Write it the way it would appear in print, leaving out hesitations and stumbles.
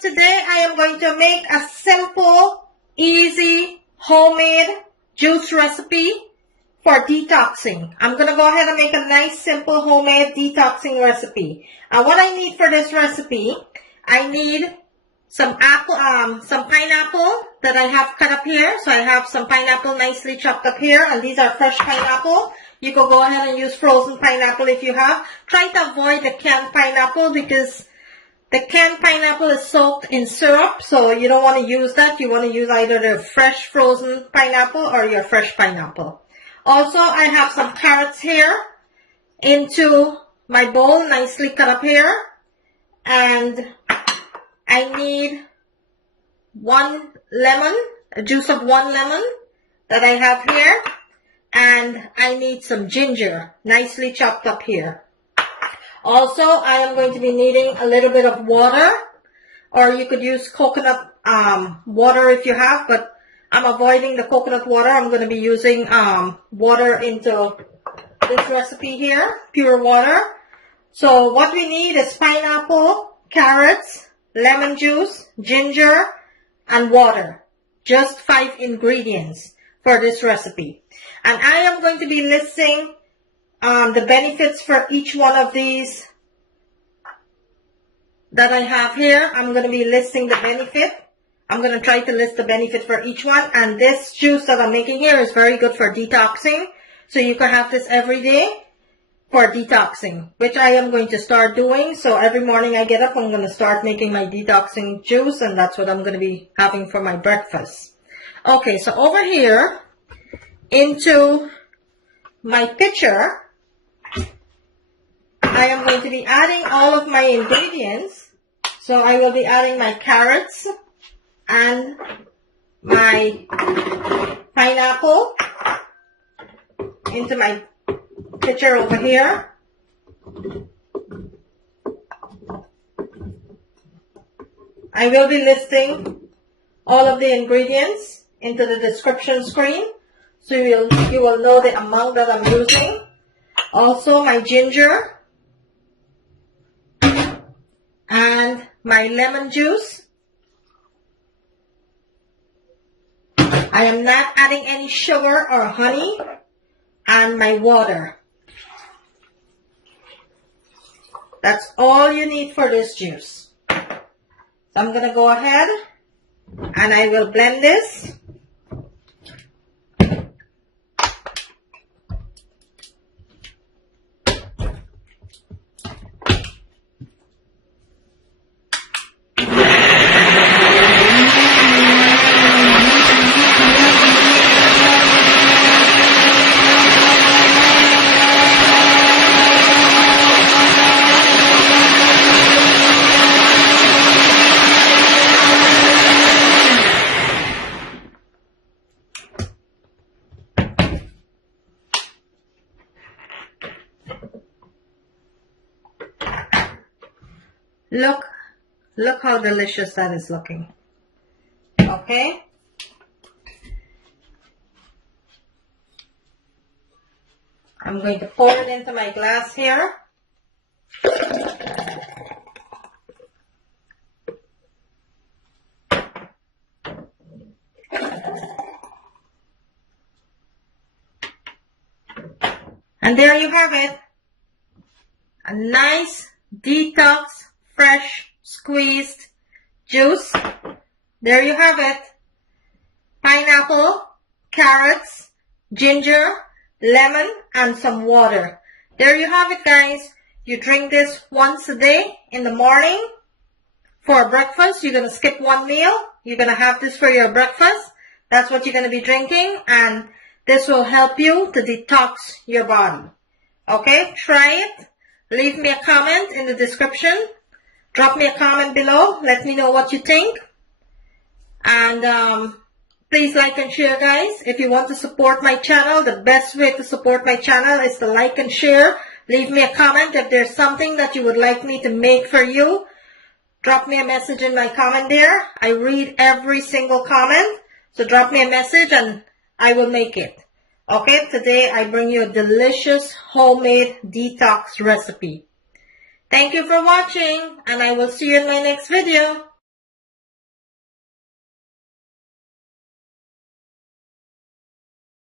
today I am going to make a simple, easy, homemade juice recipe for detoxing. I'm going to go ahead and make a nice, simple, homemade detoxing recipe. And what I need for this recipe, I need some pineapple that I have cut up here. So I have some pineapple nicely chopped up here, and these are fresh pineapple. You can go ahead and use frozen pineapple if you have. Try to avoid the canned pineapple because the canned pineapple is soaked in syrup, so you don't want to use that. You want to use either the fresh frozen pineapple or your fresh pineapple. Also, I have some carrots here into my bowl, nicely cut up here. And I need one lemon, a juice of one lemon that I have here. And I need some ginger, nicely chopped up here. Also, I am going to be needing a little bit of water, or you could use coconut water if you have, but I'm avoiding the coconut water. I'm going to be using water into this recipe here, pure water. So what we need is pineapple, carrots, lemon juice, ginger, and water. Just 5 ingredients for this recipe. And I am going to be listing the benefits for each one of these that I have here. I'm going to be listing the benefit. I'm going to try to list the benefit for each one. And this juice that I'm making here is very good for detoxing. So you can have this every day for detoxing, which I am going to start doing. So every morning I get up, I'm going to start making my detoxing juice, and that's what I'm going to be having for my breakfast. Okay, so over here into my pitcher, I am going to be adding all of my ingredients. So I will be adding my carrots and my pineapple into my pitcher over here. I will be listing all of the ingredients into the description screen, so you will know the amount that I'm using. Also my ginger and my lemon juice. I am not adding any sugar or honey, and my water. That's all you need for this juice. So I'm going to go ahead and I will blend this. Look how delicious that is looking. Okay. I'm going to pour it into my glass here. And there you have it. A nice detox, fresh, squeezed juice. There you have it. Pineapple, carrots, ginger, lemon, and some water. There you have it, guys. You drink this once a day in the morning for breakfast. You're going to skip one meal. You're going to have this for your breakfast. That's what you're going to be drinking, and this will help you to detox your body. Okay, try it. Leave me a comment in the description. Drop me a comment below. Let me know what you think. And please like and share, guys. If you want to support my channel, the best way to support my channel is to like and share. Leave me a comment if there's something that you would like me to make for you. Drop me a message in my comment there. I read every single comment. So drop me a message and I will make it. Okay, today I bring you a delicious homemade detox recipe. Thank you for watching, and I will see you in my next video.